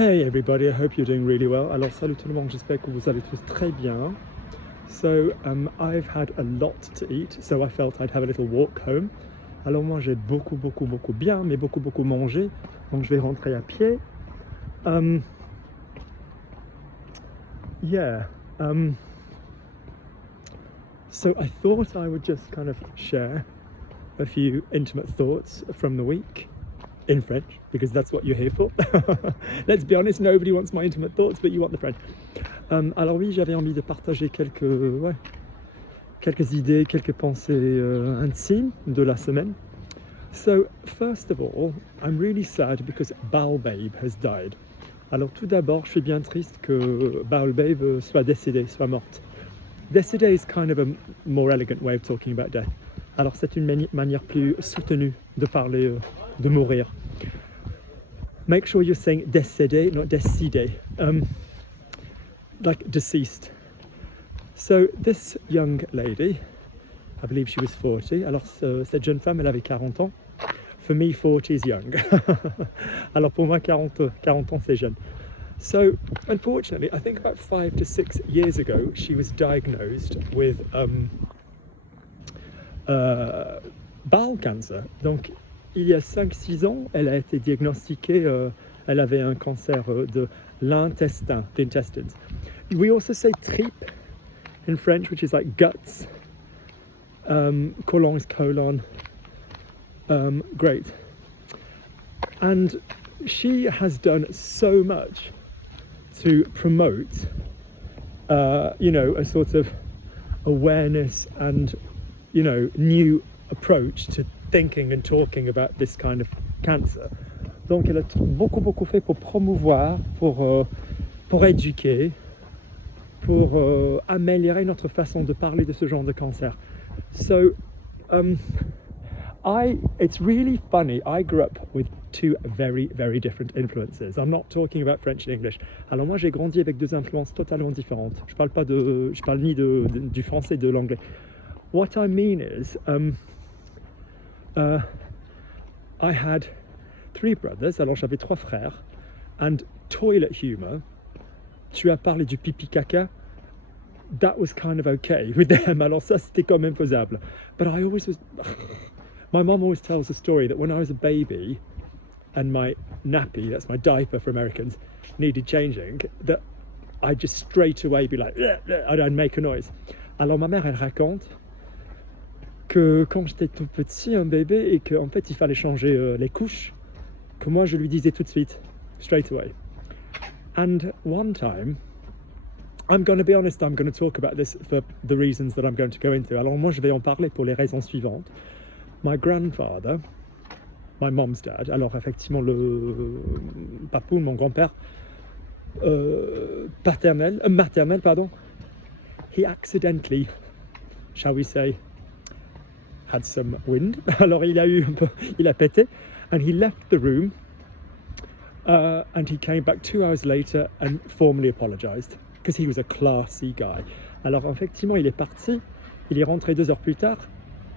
Hey everybody, I hope you're doing really well. Alors salut tout le monde, j'espère que vous allez tous très bien. So I've had a lot to eat, so I felt I'd have a little walk home. Alors moi j'ai beaucoup bien, mais beaucoup mangé, donc je vais rentrer à pied. So I thought I would just kind of share a few intimate thoughts from the week in French, because that's what you're here for. Let's be honest, nobody wants my intimate thoughts, but you want the French. Alors oui, j'avais envie de partager quelques idées, quelques pensées intimes de la semaine. So first of all, I'm really sad because Baobab has died. Alors tout d'abord, je suis bien triste que Baobab soit décédée, soit morte. Décédée is kind of a more elegant way of talking about death. Alors c'est une manière plus soutenue de parler de mourir. Make sure you're saying décédé, not décidé, like deceased. So this young lady, I believe she was 40. Alors cette jeune femme, elle avait 40 ans. For me, 40 is young. Alors pour moi, 40 ans, c'est jeune. So unfortunately, I think about 5 to 6 years ago, she was diagnosed with bowel cancer. Donc il y a 5-6 ans, elle a été diagnostiquée, elle avait un cancer de l'intestin, the intestines. We also say tripe in French, which is like guts. Colon is colon. Great. And she has done so much to promote, a sort of awareness and, new approach to thinking and talking about this kind of cancer. Donc elle a beaucoup fait pour promouvoir, pour éduquer, pour améliorer notre façon de parler de ce genre de cancer. So it's really funny, I grew up with two very different influences. I'm not talking about French and English. Alors moi j'ai grandi avec deux influences totalement différentes. Je parle ni du français de l'anglais. What I mean is, I had 3 brothers, alors j'avais 3 frères, and toilet humor, tu as parlé du pipi caca, that was kind of okay with them, alors ça c'était quand même faisable. But I always was, my mom always tells a story that when I was a baby and my nappy, that's my diaper for Americans, needed changing, that I'd just straight away be like, I'd make a noise. Alors ma mère elle raconte que quand j'étais tout petit, un bébé, et qu'en fait il fallait changer les couches, que moi je lui disais tout de suite, straight away. And one time, I'm going to be honest, I'm going to talk about this for the reasons that I'm going to go into. Alors moi je vais en parler pour les raisons suivantes. My grandfather, my mom's dad, alors effectivement le papou, mon grand-père maternel, pardon, he accidentally, shall we say, had some wind. Alors il a pété, and he left the room, and he came back 2 hours later and formally apologized because he was a classy guy. Alors effectivement il est parti, il est rentré 2 heures plus tard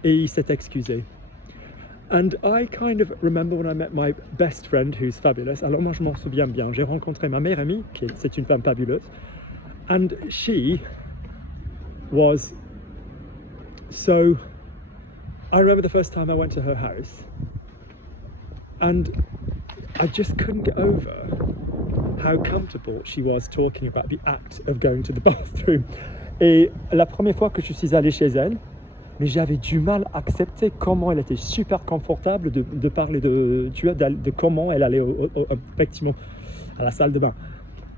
et il s'est excusé. And I kind of remember when I met my best friend, who's fabulous. Alors moi je m'en souviens bien, j'ai rencontré ma meilleure amie, c'est une femme fabuleuse, and she was so, I remember the first time I went to her house, and I just couldn't get over how comfortable she was talking about the act of going to the bathroom. Et la première fois que je suis allé chez elle, mais j'avais du mal à accepter comment elle était super confortable de parler de comment elle allait effectivement à la salle de bain.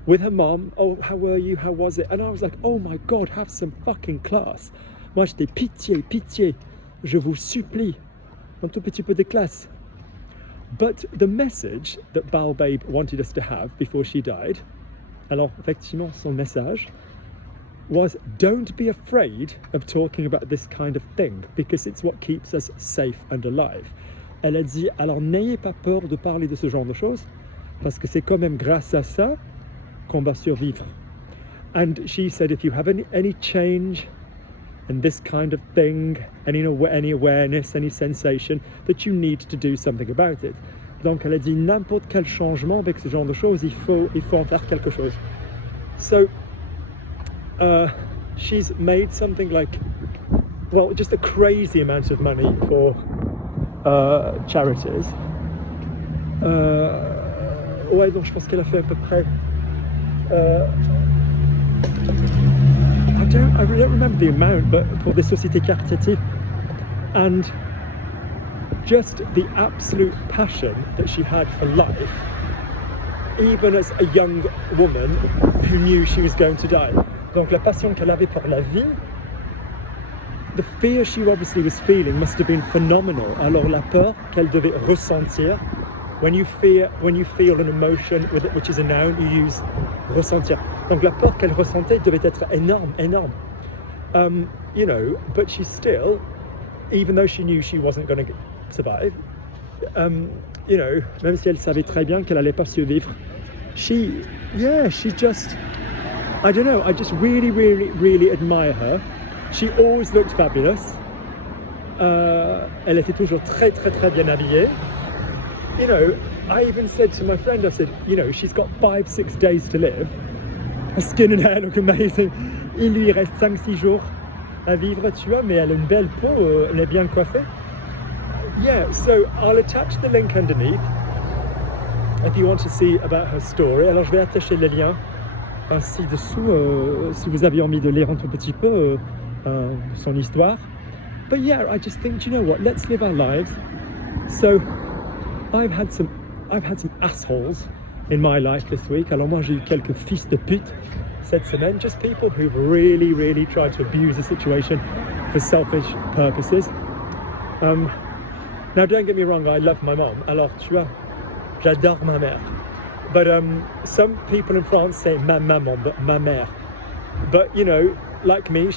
With her mom, oh, how were you, how was it? And I was like, oh my God, have some fucking class. Moi j'étais pitié, je vous supplie, un tout petit peu de classe. But the message that Baobab wanted us to have before she died, alors effectivement son message, was don't be afraid of talking about this kind of thing, because it's what keeps us safe and alive. Elle a dit, alors n'ayez pas peur de parler de ce genre de choses, parce que c'est quand même grâce à ça qu'on va survivre. And she said, if you have any change and this kind of thing, any awareness, any sensation, that you need to do something about it. Donc elle a dit n'importe quel changement avec ce genre de choses, il faut en faire quelque chose. So she's made something like, well, just a crazy amount of money for charities. Ouais, donc je pense qu'elle a fait à peu près I don't remember the amount, but pour des sociétés caritatives, and just the absolute passion that she had for life, even as a young woman who knew she was going to die. Donc la passion qu'elle avait pour la vie, the fear she obviously was feeling must have been phenomenal. Alors la peur qu'elle devait ressentir, when you feel an emotion which is a noun, you use ressentir. Donc la peur qu'elle ressentait devait être énorme. You know, but she still, even though she knew she wasn't going to survive, you know, même si elle savait très bien qu'elle allait pas survivre, she just, I don't know, I just really admire her. She always looked fabulous. Elle était toujours très bien habillée. You know, I even said to my friend, I said, you know, she's got 5-6 days to live. Her skin and hair look amazing. Il lui reste 5-6 jours à vivre, tu vois, mais elle a une belle peau, elle est bien coiffée. Yeah, so I'll attach the link underneath if you want to see about her story. Alors je vais attacher les liens ainsi dessous si vous avez envie de lire un tout petit peu son histoire. But yeah, I just think, you know what, let's live our lives. So I've had some assholes in my life this week. Alors moi j'ai eu quelques fils de pute cette semaine, just people who've really tried to abuse the situation for selfish purposes. Now don't get me wrong, I love my mom. Alors tu vois, j'adore ma mère. But some people in France say ma maman, but ma mère. But you know, like me,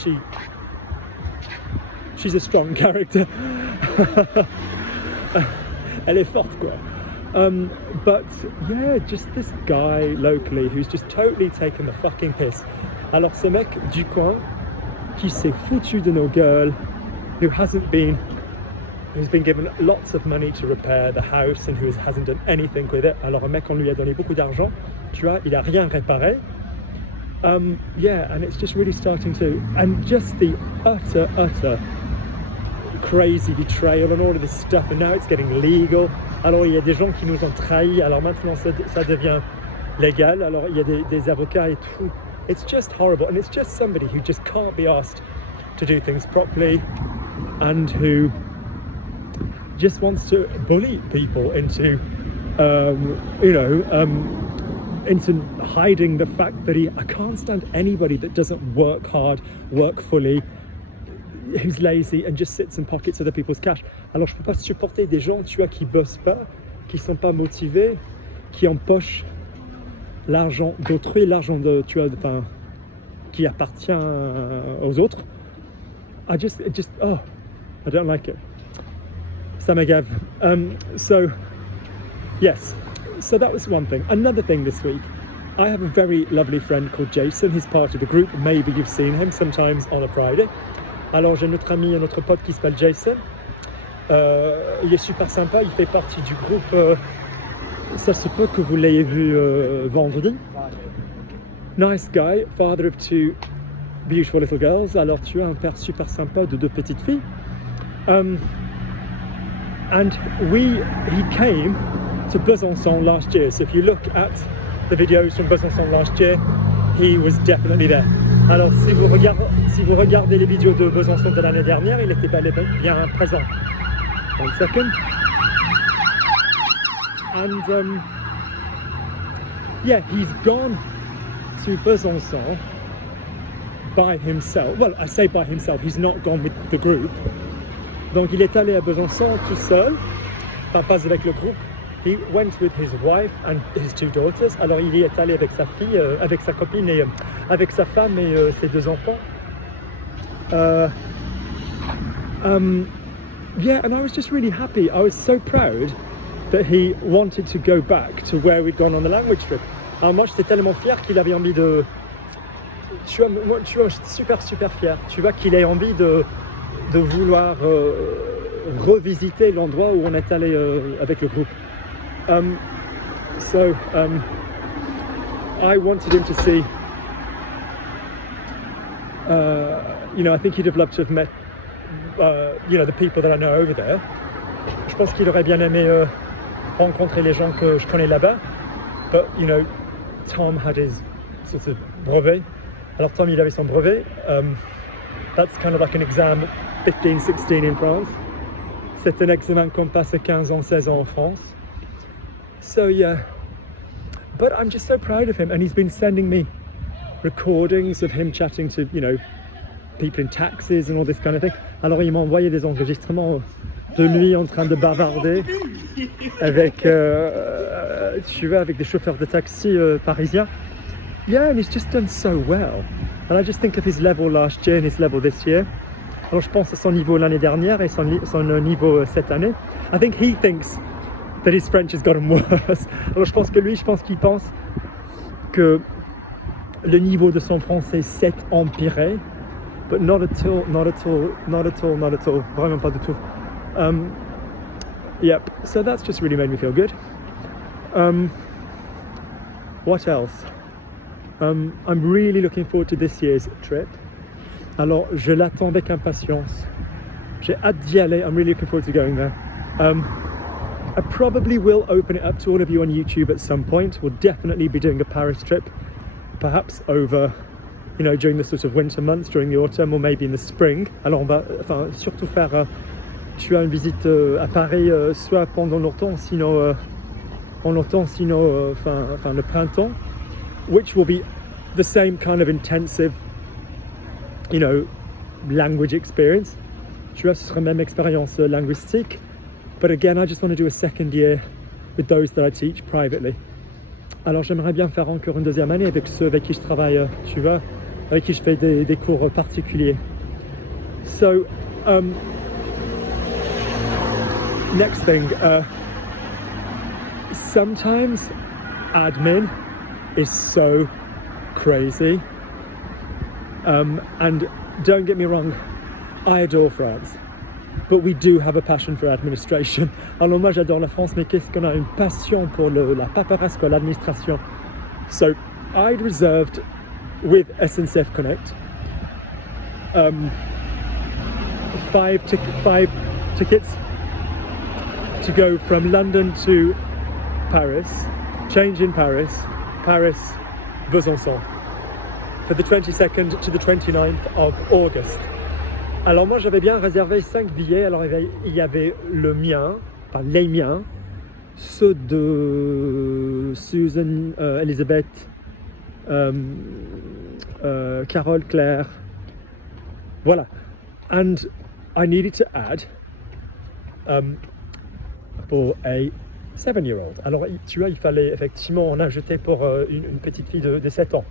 she's a strong character. Elle est forte quoi. But yeah, just this guy locally who's just totally taken the fucking piss. Alors ce mec du coin qui s'est foutu de nos gueules, who's been given lots of money to repair the house and who hasn't done anything with it. Alors un mec, on lui a donné beaucoup d'argent, tu vois, il a rien réparé. Yeah, and it's just really starting to, and just the utter crazy betrayal and all of this stuff, and now it's getting legal. Alors il y a des gens qui nous ont trahis, alors maintenant ça devient légal, alors il y a des avocats et tout. It's just horrible, and it's just somebody who just can't be asked to do things properly and who just wants to bully people into into hiding the fact that I can't stand anybody that doesn't work hard, work fully, who's lazy and just sits and pockets other people's cash. Alors je peux pas supporter des gens, tu vois, qui bossent pas, qui sont pas motivés, qui empochent l'argent d'autrui, l'argent de, tu vois, enfin, qui appartient aux autres. I don't like it. Ça m'agave. So yes, so that was one thing. Another thing this week, I have a very lovely friend called Jason. He's part of the group. Maybe you've seen him sometimes on a Friday. Alors j'ai notre ami, notre pote qui s'appelle Jason. Il est super sympa, il fait partie du groupe. Ça se peut que vous l'ayez vu vendredi. Nice guy, father of 2 beautiful little girls. Alors tu as un père super sympa de 2 petites filles. And he came to Besançon last year. So if you look at the videos from Besançon last year, he was definitely there. Alors si vous regardez les vidéos de Besançon de l'année dernière, il était bien présent. 1 second. And yeah, he's gone to Besançon by himself. Well, I say by himself, he's not gone with the group. Donc il est allé à Besançon tout seul, pas avec le groupe. He went with his wife and his 2 daughters. Alors il y est allé avec sa fille, avec sa copine et avec sa femme et ses 2 enfants. Yeah, and I was just really happy. I was so proud that he wanted to go back to where we'd gone on the language trip. Alors moi j'étais tellement fier qu'il avait envie de... Tu vois, j'étais super fier. Tu vois qu'il ait envie de vouloir revisiter l'endroit où on est allé avec le groupe. I wanted him to see, you know, I think he'd have loved to have met, you know, the people that I know over there. Je pense qu'il aurait bien aimé rencontrer les gens que je connais là-bas. But, you know, Tom had his sort of brevet. Alors Tom, il avait son brevet. That's kind of like an exam 15, 16 in France. C'est un examen qu'on passe à 15 ans, 16 ans en France. So yeah, but I'm just so proud of him, and he's been sending me recordings of him chatting to, you know, people in taxis and all this kind of thing. Alors il m'a envoyé des enregistrements de lui en train de bavarder avec, tu vois, avec des chauffeurs de taxi parisiens. Yeah, and he's just done so well. And I just think of his level last year and his level this year. Alors je pense à son niveau l'année dernière et son niveau cette année. I think he thinks that his French has gotten worse. Alors je pense qu'il pense que le niveau de son français s'est empiré. But not at all, not at all, not at all, not at all. Vraiment pas du tout. Yep, so that's just really made me feel good. What else? I'm really looking forward to this year's trip. Alors, je l'attends avec impatience. J'ai hâte d'y aller. I'm really looking forward to going there. I probably will open it up to all of you on YouTube at some point. We'll definitely be doing a Paris trip, perhaps over, you know, during the sort of winter months, during the autumn, or maybe in the spring. Alors, on va, enfin, surtout faire, tu as une visite à Paris, soit pendant l'automne, sinon, enfin, le printemps, which will be the same kind of intensive, you know, language experience. Tu vois, ce sera même expérience linguistique. But again, I just want to do a second year with those that I teach privately. Alors j'aimerais bien faire encore une deuxième année avec ceux avec qui je travaille, tu vois, avec qui je fais des cours particuliers. So, next thing, sometimes admin is so crazy. And don't get me wrong, I adore France, but we do have a passion for administration. Alors moi j'adore la France, mais qu'est-ce qu'on a une passion pour la paperasse, quoi, l'administration. So I'd reserved with SNCF Connect 5 tickets to go from London to Paris, change in Paris, Besançon, for the 22nd to the 29th of August. Alors moi j'avais bien réservé 5 billets. Alors il y avait le mien, enfin les miens, ceux de Susan, Elisabeth, Carole, Claire, voilà. And I needed to add for a 7-year-old. Alors tu vois, il fallait effectivement en ajouter pour une petite fille de 7 ans.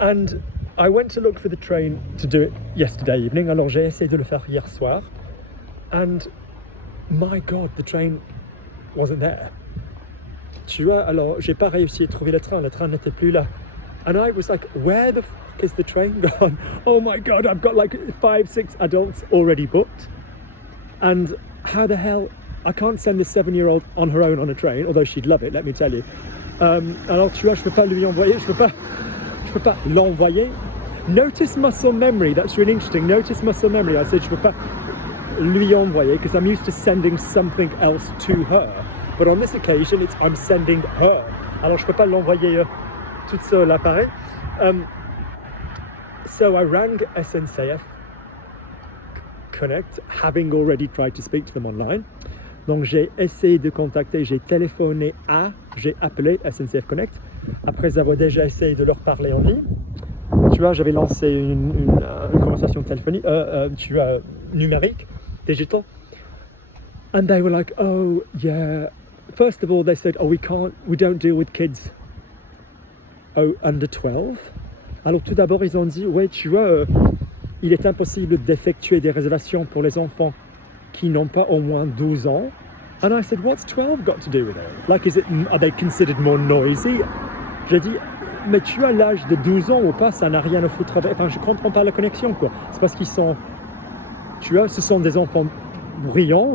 And I went to look for the train to do it yesterday evening. Alors j'ai essayé de le faire hier soir. And my God, the train wasn't there. Tu vois, alors j'ai pas réussi à trouver le train n'était plus là. And I was like, where the fuck is the train gone? Oh my God, I've got like 5, 6 adults already booked. And how the hell, I can't send this 7-year-old on her own on a train, although she'd love it, let me tell you. Alors tu vois, je peux pas lui envoyer, je peux pas l'envoyer. Notice muscle memory, that's really interesting. Notice muscle memory. I said je peux pas lui envoyer because I'm used to sending something else to her. But on this occasion, I'm sending her. Alors je peux pas l'envoyer toute seule à Paris. So I rang SNCF Connect, having already tried to speak to them online. Donc j'ai essayé de contacter, j'ai appelé SNCF Connect après avoir déjà essayé de leur parler en ligne. Tu vois, j'avais lancé une conversation téléphonique, tu vois, numérique, digital. And they were like, oh yeah. First of all, they said, oh, we don't deal with kids under 12. Alors tout d'abord, ils ont dit, ouais, tu vois, il est impossible d'effectuer des réservations pour les enfants qui n'ont pas au moins 12 ans. And I said, what's 12 got to do with it? Like, are they considered more noisy? J'ai dit, mais tu as l'âge de 12 ans ou pas, ça n'a rien à foutre avec. Enfin, je comprends pas la connexion, quoi. C'est parce qu'ils sont, tu vois, ce sont des enfants brillants,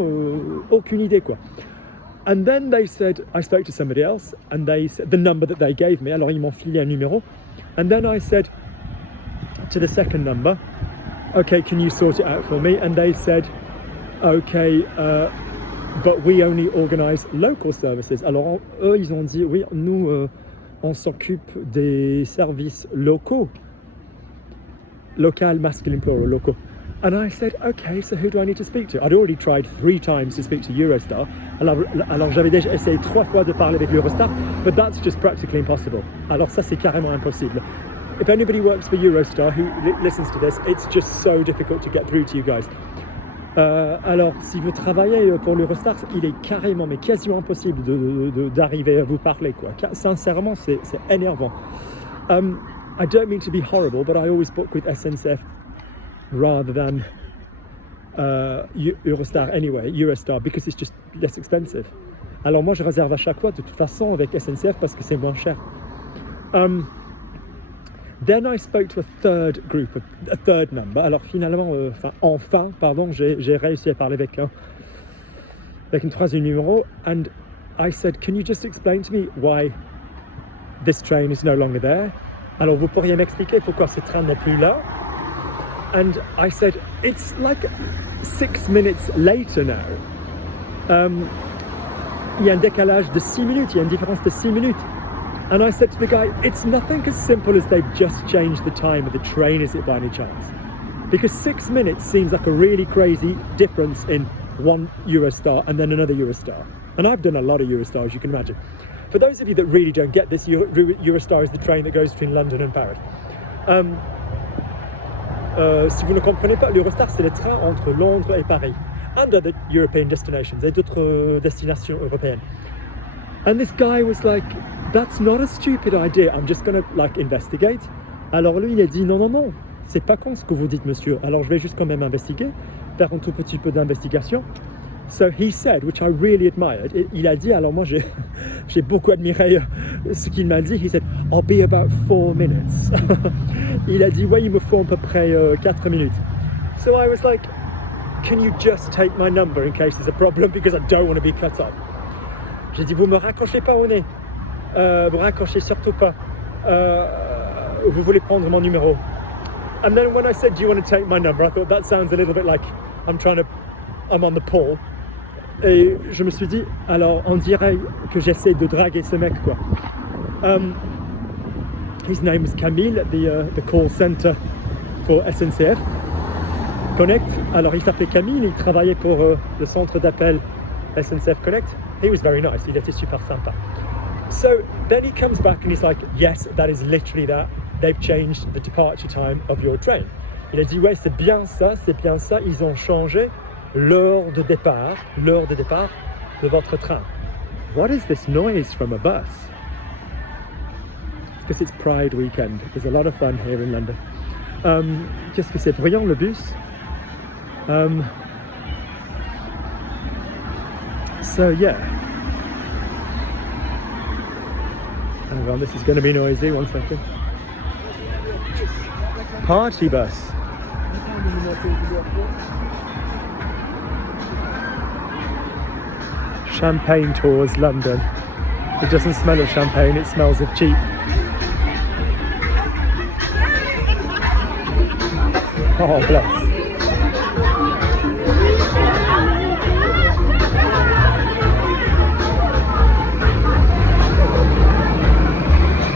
aucune idée, quoi. And then they said, I spoke to somebody else, and they said the number that they gave me. Alors ils m'ont filé un numéro, and then I said to the second number, okay, can you sort it out for me? And they said, okay, but we only organize local services. Alors eux, ils ont dit, oui, nous, on s'occupe des services locaux. Local, masculine plural, locaux. And I said, okay, so who do I need to speak to? I'd already tried 3 times to speak to Eurostar. Alors j'avais déjà essayé 3 fois de parler avec Eurostar, but that's just practically impossible. Alors ça, c'est carrément impossible. If anybody works for Eurostar who listens to this, it's just so difficult to get through to you guys. Alors, si vous travaillez pour l'Eurostar, il est carrément, mais quasiment impossible d'arriver à vous parler, quoi. Sincèrement, c'est énervant. I don't mean to be horrible, but I always book with SNCF rather than Eurostar anyway, Eurostar, because it's just less expensive. Alors moi, je réserve à chaque fois, de toute façon, avec SNCF parce que c'est moins cher. Then I spoke to a third number. Alors finalement, enfin, pardon, j'ai réussi à parler avec un troisième numéro. And I said, can you just explain to me why this train is no longer there? Alors vous pourriez m'expliquer pourquoi ce train n'est plus là? And I said, it's like 6 minutes later now. Il y a un décalage de 6 minutes, il y a une différence de 6 minutes. And I said to the guy, it's nothing as simple as they've just changed the time of the train, is it by any chance? Because 6 minutes seems like a really crazy difference in one Eurostar and then another Eurostar. And I've done a lot of Eurostars, you can imagine. For those of you that really don't get this, Eurostar is the train that goes between London and Paris. Si vous ne comprenez pas, l'Eurostar, c'est le train entre Londres et Paris, and other European destinations, et d'autres destinations européennes. And this guy was like, that's not a stupid idea, I'm just gonna like investigate. Alors lui, il a dit, non, c'est pas con ce que vous dites, monsieur. Alors je vais juste quand même investiguer, faire un tout petit peu d'investigation. So he said, which I really admired, il a dit, alors moi j'ai beaucoup admiré ce qu'il m'a dit, he said, I'll be about 4 minutes. Il a dit, ouais, il me faut à peu près 4 minutes. So I was like, can you just take my number in case there's a problem, because I don't want to be cut off. J'ai dit, vous me raccrochez pas au nez, vous raccrochez surtout pas, vous voulez prendre mon numéro. And then when I said, do you want to take my number, I thought that sounds a little bit like I'm on the pole. Et je me suis dit, alors on dirait que j'essaie de draguer ce mec, quoi. His name was Camille, the call center for SNCF Connect. Alors il s'appelait Camille, il travaillait pour le centre d'appel SNCF Connect. He was very nice, il était super sympa. So then he comes back and he's like, yes, that is literally that. They've changed the departure time of your train. Il a dit, ouais, c'est bien ça, ils ont changé l'heure de départ de votre train. What is this noise from a bus? It's because it's Pride weekend. There's a lot of fun here in London. Qu'est-ce que c'est bruyant, le bus? So yeah. Hang on, this is going to be noisy, 1 second. Party bus. Champagne tours London. It doesn't smell of champagne, it smells of cheap. Oh, bless.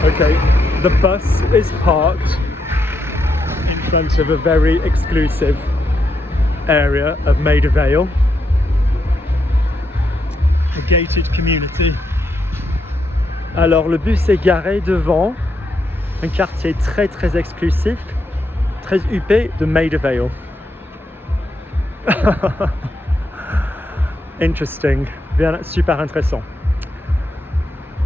Okay, the bus is parked in front of a very exclusive area of Maida Vale, a gated community. Alors le bus est garé devant un quartier très très exclusif, très huppé de Maida Vale. Interesting, bien, super intéressant.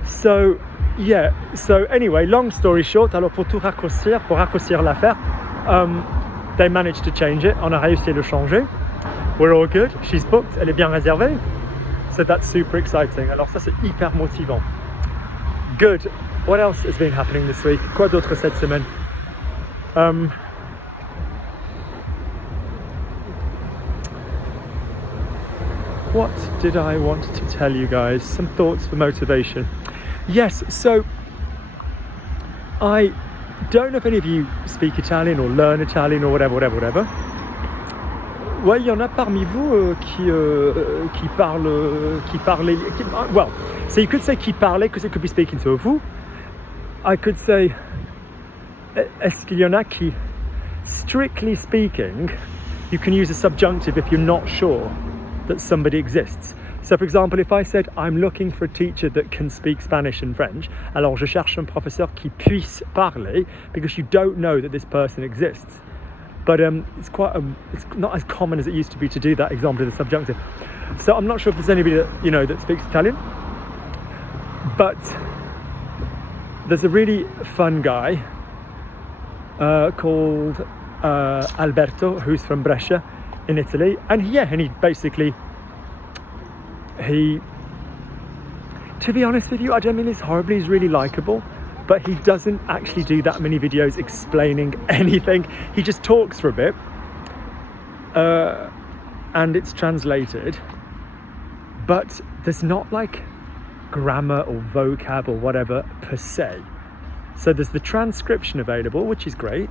So yeah, so anyway, long story short, alors pour raccourcir l'affaire, they managed to change it, on a réussi à le changer. We're all good, she's booked, elle est bien réservée. So that's super exciting. Alors ça c'est hyper motivant. Good. What else has been happening this week? Quoi d'autre cette semaine? what did I want to tell you guys? Some thoughts for motivation. Yes, so I don't know if any of you speak Italian or learn Italian or whatever. Ouais, il y en a parmi vous qui parlaient. Well, so you could say qui parlait because it could be speaking to vous. I could say, est-ce qu'il y en a qui, strictly speaking, you can use a subjunctive if you're not sure that somebody exists. So for example, if I said, I'm looking for a teacher that can speak Spanish and French, alors je cherche un professeur qui puisse parler, because you don't know that this person exists. But it's not as common as it used to be to do that example of the subjunctive. So I'm not sure if there's anybody that, you know, that speaks Italian, but there's a really fun guy called Alberto, who's from Brescia in Italy, and he basically, to be honest with you, I don't mean this horribly, he's really likable, but he doesn't actually do that many videos explaining anything. He just talks for a bit, and it's translated, but there's not like grammar or vocab or whatever per se. So there's the transcription available, which is great,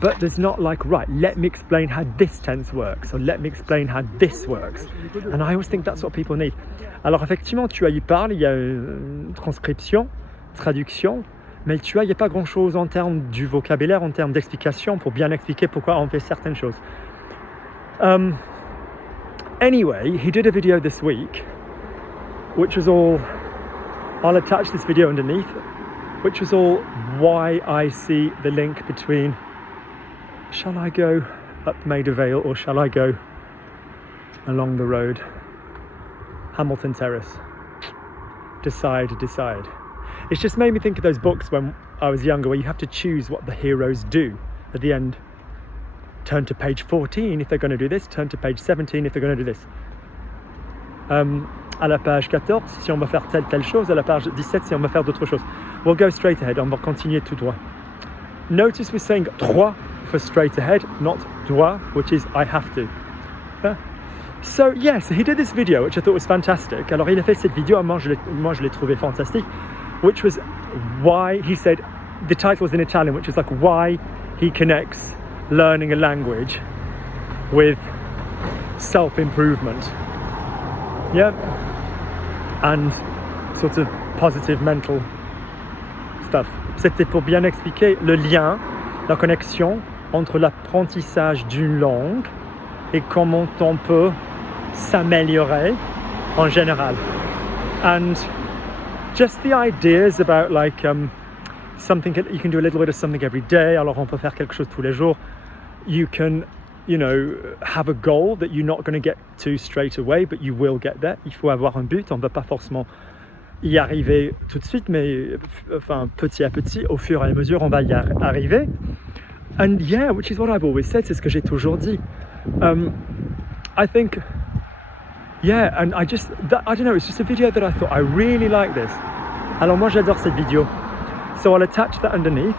but there's not like, right, let me explain how this tense works, or let me explain how this works. And I always think that's what people need. Alors effectivement, tu y parles, il y a une transcription, traduction, mais il n'y a pas grand chose en termes du vocabulaire, en termes d'explication pour bien expliquer pourquoi on fait certaines choses. Anyway, he did a video this week, which was all, I'll attach this video underneath, which was all why I see the link between, shall I go up Maida Vale or shall I go along the road? Hamilton Terrace. Decide. It's just made me think of those books when I was younger where you have to choose what the heroes do at the end. Turn to page 14 if they're going to do this, turn to page 17 if they're going to do this. À la page 14 si on va faire telle chose, à la page 17 si on va faire d'autres choses. We'll go straight ahead, on va continuer tout droit. Notice we're saying droit for straight ahead, not doit, which is I have to. So yes, he did this video which I thought was fantastic. Alors il a fait cette vidéo, moi je l'ai trouvé fantastique, which was why he said, the title was in Italian, which is like why he connects learning a language with self-improvement. Yeah, and sort of positive mental stuff. C'était pour bien expliquer le lien, la connexion entre l'apprentissage d'une langue et comment on peut s'améliorer en général. And just the ideas about like something, you can do a little bit of something every day, alors on peut faire quelque chose tous les jours. You can, you know, have a goal that you're not going to get to straight away, but you will get there. Il faut avoir un but, on ne va pas forcément y arriver tout de suite, mais enfin petit à petit, au fur et à mesure, on va y arriver. And yeah, which is what I've always said, c'est ce que j'ai toujours dit. I think, yeah, and I don't know, it's just a video that I thought, I really like this. Alors moi j'adore cette vidéo. So I'll attach that underneath.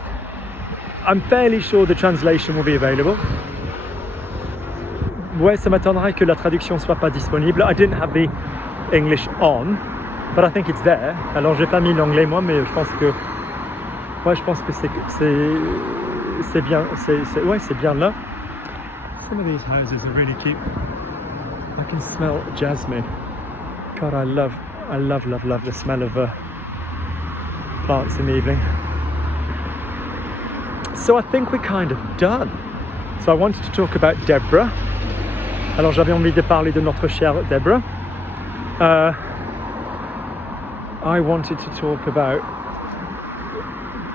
I'm fairly sure the translation will be available. Ouais, ça m'attendrait que la traduction soit pas disponible. I didn't have the English on, but I think it's there. Alors j'ai pas mis l'anglais moi, mais je pense que c'est bien, c'est bien là. Some of these houses are really cute. I can smell jasmine. God, I love the smell of plants in the evening. So I think we're kind of done. So I wanted to talk about Deborah. Alors j'avais envie de parler de notre chère Deborah. I wanted to talk about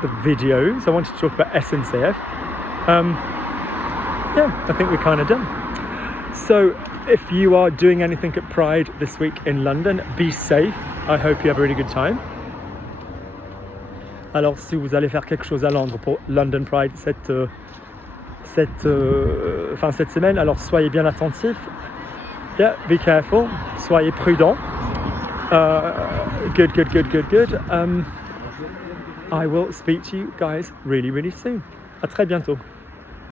the videos. I wanted to talk about SNCF. Yeah, I think we're kind of done. So if you are doing anything at Pride this week in London, be safe. I hope you have a really good time. Alors si vous allez faire quelque chose à Londres pour London Pride cette semaine, alors soyez bien attentifs. Yeah, be careful. Soyez prudents. Good. I will speak to you guys really soon. À très bientôt.